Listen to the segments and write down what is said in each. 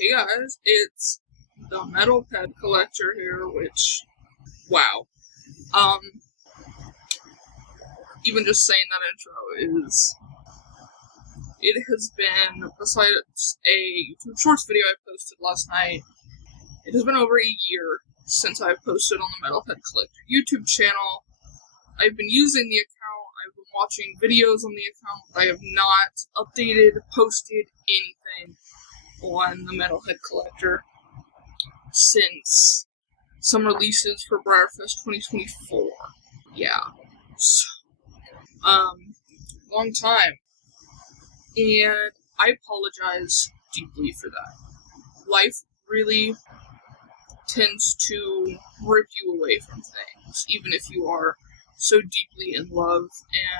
Hey guys, it's the Metal Pet Collector here, which, wow. Even just saying that intro it has been, besides a YouTube Shorts video I posted last night, it has been over a year since I've posted on the Metal Pet Collector YouTube channel. I've been using the account, I've been watching videos on the account, but I have not updated, posted anything on the Metalhead Collector since some releases for BreyerFest 2024. Yeah. So, long time. And I apologize deeply for that. Life really tends to rip you away from things, even if you are so deeply in love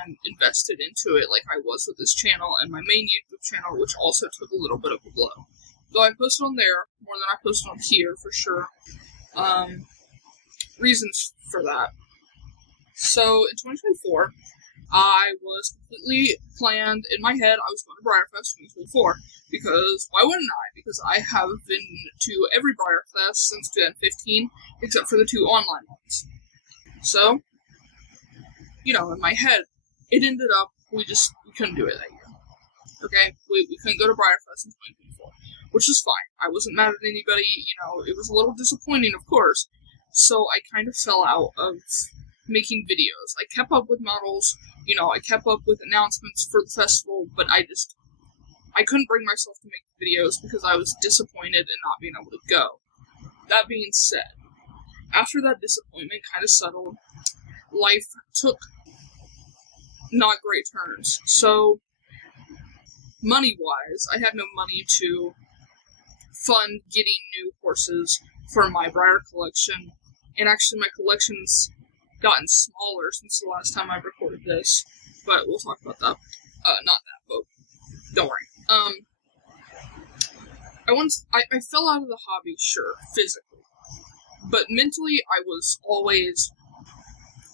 and invested into it like I was with this channel and my main YouTube channel, which also took a little bit of a blow. Though I posted on there more than I posted on here, for sure. Reasons for that. So, in 2024, I was completely planned in my head I was going to BreyerFest 2024, because why wouldn't I? Because I have been to every BreyerFest since 2015, except for the 2 online ones. So, in my head, it ended up, we couldn't do it that year. Okay? We couldn't go to BreyerFest in 2024, which is fine. I wasn't mad at anybody, it was a little disappointing, of course. So I kind of fell out of making videos. I kept up with models, I kept up with announcements for the festival, but I couldn't bring myself to make videos because I was disappointed in not being able to go. That being said, after that disappointment kind of settled, life took not great turns. So, money-wise, I had no money to fund getting new horses for my Breyer collection, and actually my collection's gotten smaller since the last time I recorded this, but we'll talk about that. Not that, but don't worry. I fell out of the hobby, sure, physically, but mentally I was always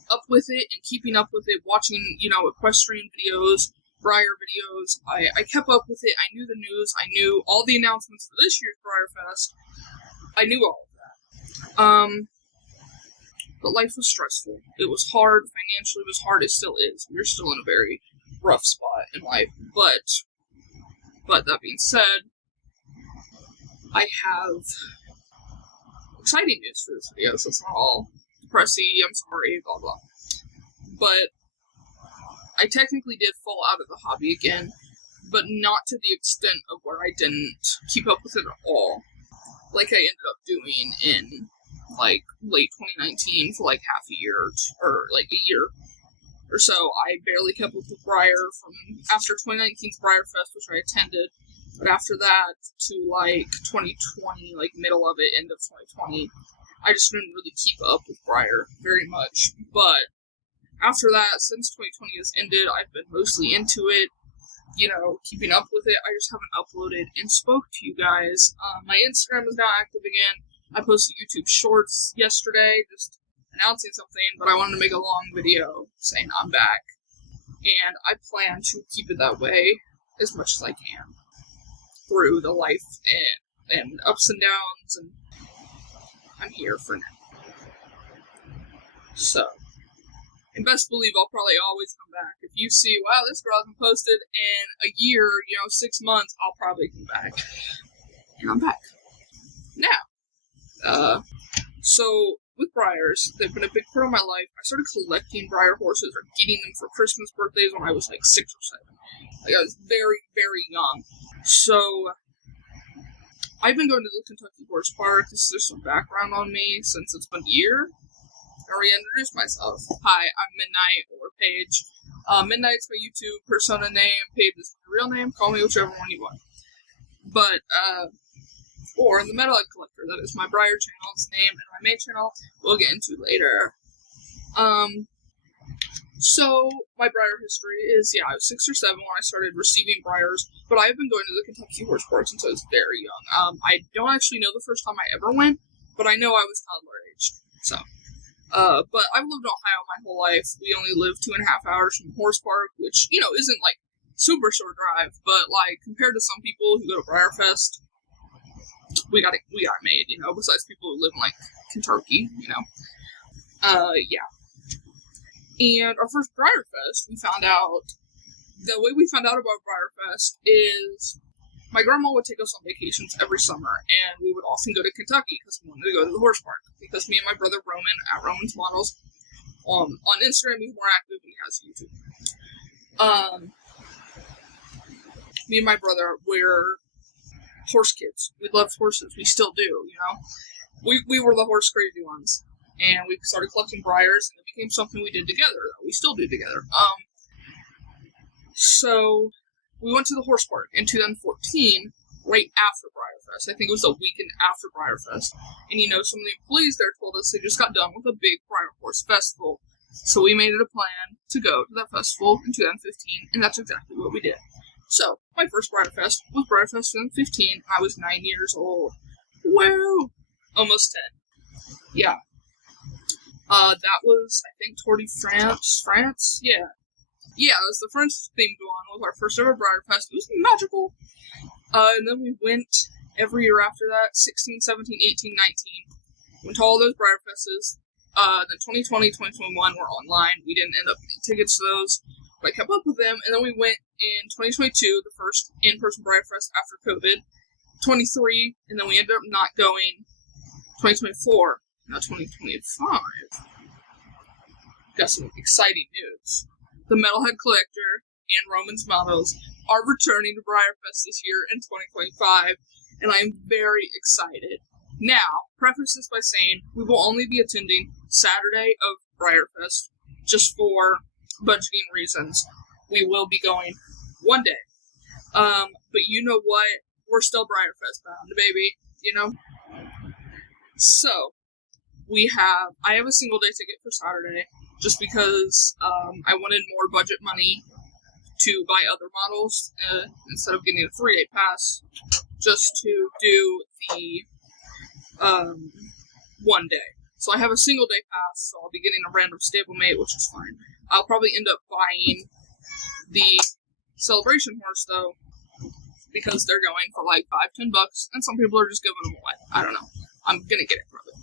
up with it and keeping up with it, watching, equestrian videos, Breyer videos. I kept up with it. I knew the news. I knew all the announcements for this year's BreyerFest. I knew all of that. But life was stressful. It was hard. Financially, it was hard. It still is. We're still in a very rough spot in life. But that being said, I have exciting news for this video, so it's not all depressing, I'm sorry, blah blah. But I technically did fall out of the hobby again, but not to the extent of where I didn't keep up with it at all, like I ended up doing in late 2019 for half a year or a year or so. I barely kept up with Breyer from after 2019's BreyerFest, which I attended, but after that to 2020, middle of it, end of 2020, I just didn't really keep up with Breyer very much. But after that, since 2020 has ended, I've been mostly into it, keeping up with it. I just haven't uploaded and spoke to you guys. My Instagram is now active again. I posted YouTube Shorts yesterday, just announcing something, but I wanted to make a long video saying I'm back. And I plan to keep it that way as much as I can through the life and ups and downs, and I'm here for now. So, and best believe I'll probably always come back. If you see, wow, this girl hasn't posted in a year, 6 months, I'll probably come back. And I'm back. Now, so with Breyers, they've been a big part of my life. I started collecting Breyer horses or getting them for Christmas birthdays when I was 6 or 7. I was very, very young. So, I've been going to the Kentucky Horse Park. This is just some background on me since it's been a year. I'll reintroduce myself. Hi, I'm Midnight, or Paige. Midnight's my YouTube persona name. Paige is my real name. Call me whichever one you want. But, or the Metalhead Collector, that is my Breyer channel's name, and my main channel we'll get into later. So, my Breyer history is, I was 6 or 7 when I started receiving Breyers, but I've been going to the Kentucky Horse Park since I was very young. I don't actually know the first time I ever went, but I know I was toddler-aged, so. But I've lived in Ohio my whole life. We only live 2.5 hours from the horse park, which, isn't, super short drive, but, compared to some people who go to BreyerFest, we got it made, besides people who live in, like, Kentucky, yeah. And our first BreyerFest, the way we found out about BreyerFest is my grandma would take us on vacations every summer, and we would often go to Kentucky because we wanted to go to the horse park. Because me and my brother Roman at Roman's Models, on Instagram, he's more active and he has YouTube. Me and my brother were horse kids. We loved horses. We still do, We were the horse crazy ones. And we started collecting Breyers, and it became something we did together, that we still do together. So we went to the horse park in 2014, right after BreyerFest. I think it was a weekend after BreyerFest. And some of the employees there told us they just got done with a big Breyer Horse Festival. So we made it a plan to go to that festival in 2015, and that's exactly what we did. So, my first BreyerFest was BreyerFest 2015. I was 9 years old. Woo! Almost 10. Yeah. That was, I think, Tour de France? Yeah. Yeah, it was the French-themed one. It was our first ever BreyerFest. It was magical. And then we went every year after that, 16, 17, 18, 19. Went to all those BreyerFests. Then 2020, 2021 were online. We didn't end up getting tickets to those, but I kept up with them. And then we went in 2022, the first in-person BreyerFest after COVID. 23, and then we ended up not going 2024. Now 2025. Got some exciting news. The Metalhead Collector and Roman's Models are returning to BreyerFest this year in 2025, and I am very excited. Now, preface this by saying we will only be attending Saturday of BreyerFest just for budgeting reasons. We will be going one day. But you know what? We're still BreyerFest bound, baby. So, I have a single day ticket for Saturday, just because I wanted more budget money to buy other models instead of getting a 3-day pass, just to do the one day. So I have a single day pass, so I'll be getting a random stablemate, which is fine. I'll probably end up buying the Celebration horse, though, because they're going for like $5-10, and some people are just giving them away. I don't know. I'm gonna get it probably.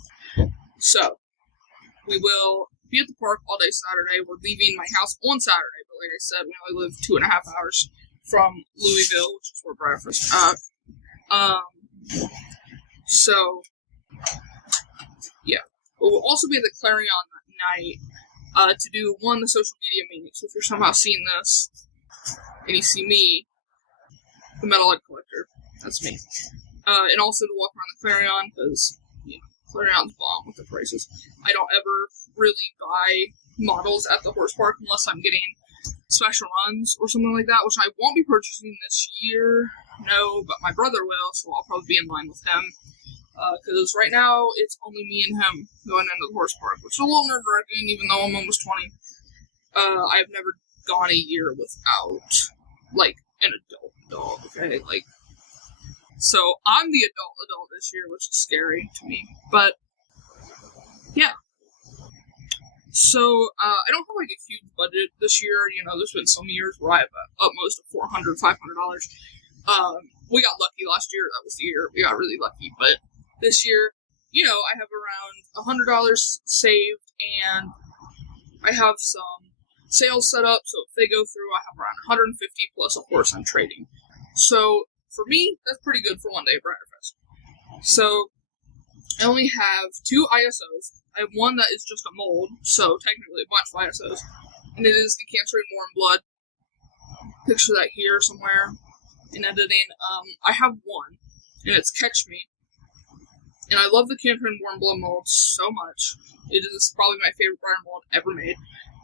So, we will be at the park all day Saturday. We're leaving my house on Saturday, but like I said, we only live 2.5 hours from Louisville, which is where BreyerFest is at. So, yeah. But we'll also be at the Clarion that night to do, the social media meeting. So if you're somehow seeing this, and you see me, the Metalhead Collector, that's me. And also to walk around the Clarion, because, Clarion's bomb with the prices. I don't ever really buy models at the horse park unless I'm getting special runs or something like that, which I won't be purchasing this year. No, but my brother will, so I'll probably be in line with him. Because right now, it's only me and him going into the horse park, which is a little nerve-wracking, even though I'm almost 20. I've never gone a year without, like, an adult, okay? Like, so I'm the adult this year, which is scary to me. But, yeah. So, I don't have, like, a huge budget this year. There's been some years where I have an upmost of $400, $500. We got lucky last year. That was the year we got really lucky. But this year, I have around $100 saved, and I have some sales set up. So if they go through, I have around 150 plus a horse I'm trading. So for me, that's pretty good for one day BreyerFest. So I only have 2 ISOs. I have one that is just a mold, so technically a bunch of ISOs, and it is the Cancer and Warm Blood. Picture that here somewhere in editing. I have one, and it's Catch Me. And I love the Cancer and Warm Blood mold so much. It is probably my favorite Breyer mold ever made.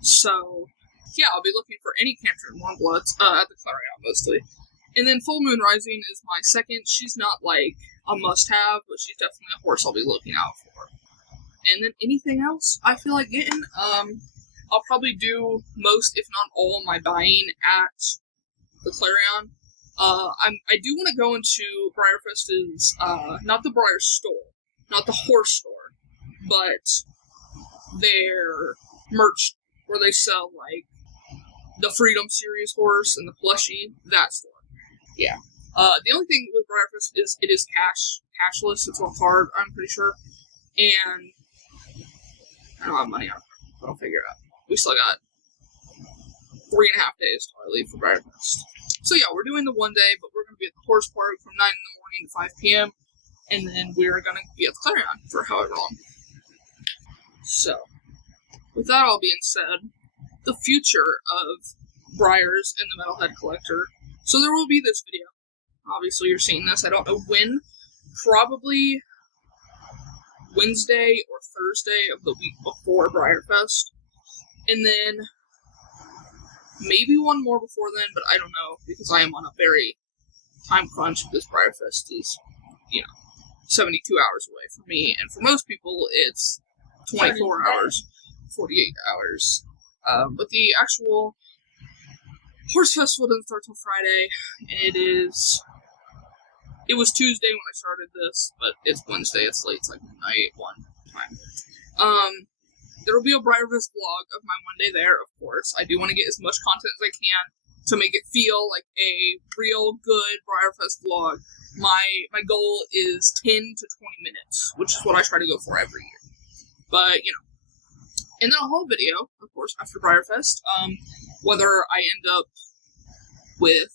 So, yeah, I'll be looking for any Cancer and Warm Bloods at the Clarion mostly. And then Full Moon Rising is my second. She's not like a must-have, but she's definitely a horse I'll be looking out for. And then anything else I feel like getting, I'll probably do most, if not all, my buying at the Clarion. I do want to go into BreyerFest's, not the Breyer store, not the horse store, but their merch where they sell, like, the Freedom Series horse and the plushie, that store. Yeah. The only thing with BreyerFest is it is cashless. It's all card, I'm pretty sure. And I don't have money on it, but I'll figure it out. We still got 3.5 days till I leave for BreyerFest. So yeah, we're doing the one day, but we're going to be at the horse park from 9 in the morning to 5 p.m. And then we're going to be at the Clarion for however long. So, with that all being said, the future of Breyers and the Metalhead Collector. So there will be this video. Obviously, you're seeing this. I don't know when. Probably Wednesday or Thursday of the week before BreyerFest. And then maybe one more before then, but I don't know, because I am on a very time crunch, because BreyerFest is, 72 hours away from me, and for most people, it's 24 hours, 48 hours. But the actual Horse Festival doesn't start till Friday, and it was Tuesday when I started this, but it's Wednesday, it's late, it's like midnight, 1 time. There will be a BreyerFest vlog of my one day there, of course. I do want to get as much content as I can to make it feel like a real good BreyerFest vlog. My goal is 10 to 20 minutes, which is what I try to go for every year. But, and then a whole video, of course, after BreyerFest, whether I end up with,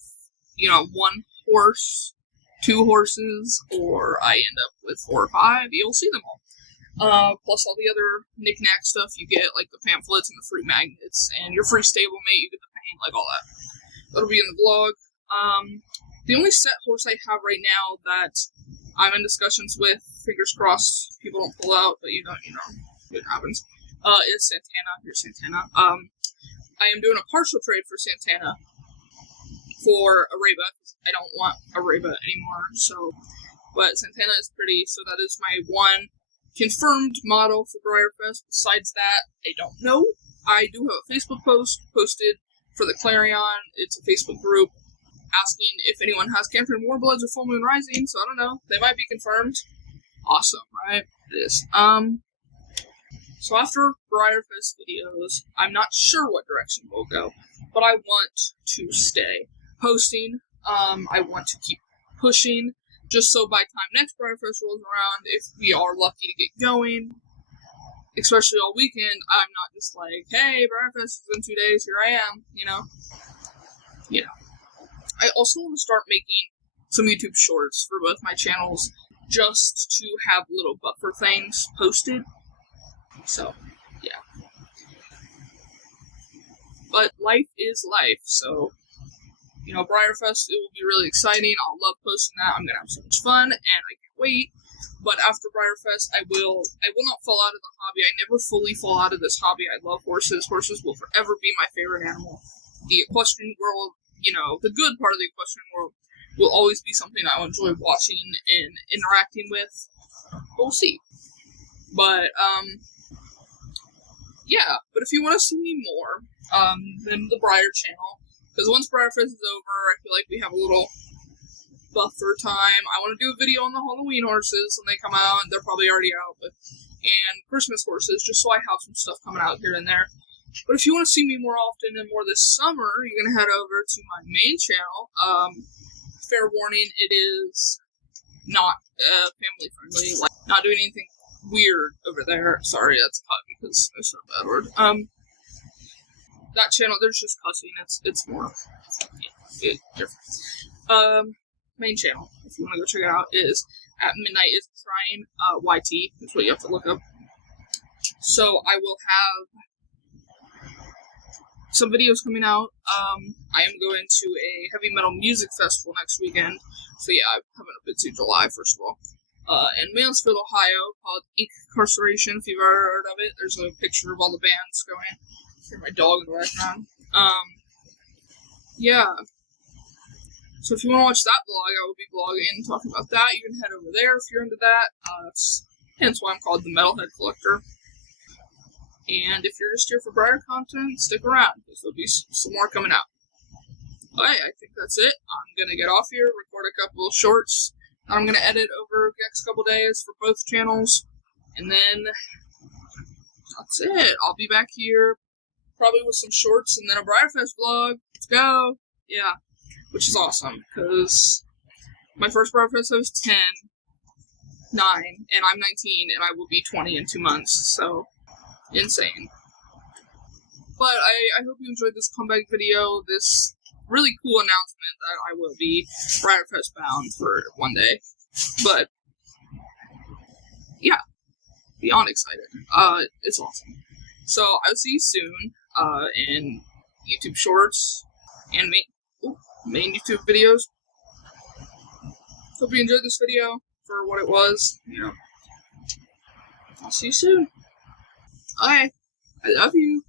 1 horse, 2 horses, or I end up with 4 or 5, you'll see them all. Plus all the other knick-knack stuff you get, like the pamphlets and the free magnets, and your free stablemate, you get the paint, like all that. That'll be in the vlog. The only set horse I have right now that I'm in discussions with, fingers crossed, people don't pull out, but it happens, is Santana. Here's Santana. I am doing a partial trade for Santana for Araba. I don't want Araba anymore, but Santana is pretty, so that is my one confirmed model for BreyerFest. Besides that, I don't know. I do have a Facebook post posted for the Clarion. It's a Facebook group asking if anyone has Camphor Warbloods or Full Moon Rising, so I don't know. They might be confirmed. Awesome, right? It is. So after BreyerFest videos, I'm not sure what direction we'll go, but I want to stay posting. I want to keep pushing, just so by the time next BreyerFest rolls around, if we are lucky to get going, especially all weekend, I'm not just like, hey, BreyerFest is in 2 days, here I am, I also want to start making some YouTube shorts for both my channels, just to have little buffer things posted. So, yeah. But life is life, so, BreyerFest, it will be really exciting. I'll love posting that. I'm going to have so much fun, and I can't wait. But after BreyerFest, I will not fall out of the hobby. I never fully fall out of this hobby. I love horses. Horses will forever be my favorite animal. The equestrian world, the good part of the equestrian world will always be something I will enjoy watching and interacting with. We'll see. But, yeah. But if you want to see me more, then the Breyer channel. Because once BreyerFest is over, I feel like we have a little buffer time. I want to do a video on the Halloween horses when they come out, and they're probably already out, and Christmas horses, just so I have some stuff coming out here and there. But if you want to see me more often and more this summer, you're going to head over to my main channel. Fair warning, it is not family friendly, like not doing anything weird over there. Sorry, that's cut because it's not a bad word. That channel, there's just cussing. It's more different. Main channel, if you want to go check it out, is At Midnight Is Crying, YT. That's what you have to look up. So I will have some videos coming out. I am going to a heavy metal music festival next weekend. So yeah, I'm coming up into July, first of all. In Mansfield, Ohio, called Incarceration, if you've ever heard of it. There's a picture of all the bands going. Hear my dog in the background. Yeah. So if you want to watch that vlog, I will be vlogging, talking about that. You can head over there if you're into that. That's hence why I'm called the Metalhead Collector. And if you're just here for Breyer content, stick around, because there'll be some more coming out. Alright, I think that's it. I'm going to get off here, record a couple of shorts. I'm going to edit over the next couple days for both channels. And then that's it. I'll be back here probably with some shorts and then a BreyerFest vlog. Let's go. Yeah. Which is awesome, because My first BreyerFest I was 10, 9, and I'm 19, and I will be 20 in 2 months, so insane. But I hope you enjoyed this comeback video, this really cool announcement that I will be BreyerFest bound for one day. But, yeah, beyond excited. It's awesome. So, I'll see you soon, in YouTube Shorts and main YouTube videos. Hope you enjoyed this video for what it was, I'll see you soon. Okay, I love you.